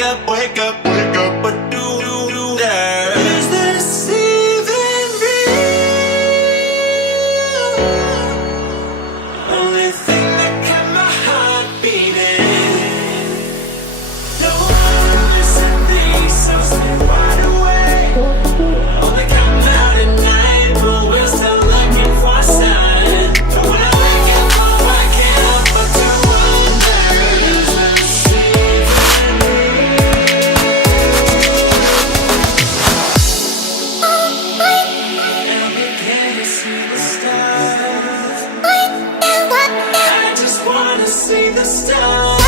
wake up, but do that. Is this even real? Only thing that kept my heart beating. No one missing things, so stay wide awake. Only come out at night, but we're still looking for a sign. But when I wake up, oh, I can't help but to wonder, is this even and we can't see the stars. I just wanna see the stars.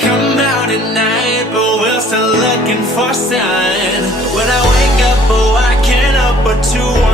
Come out at night, but we're still looking for a sign. When I wake up, oh, I can't help but to wonder.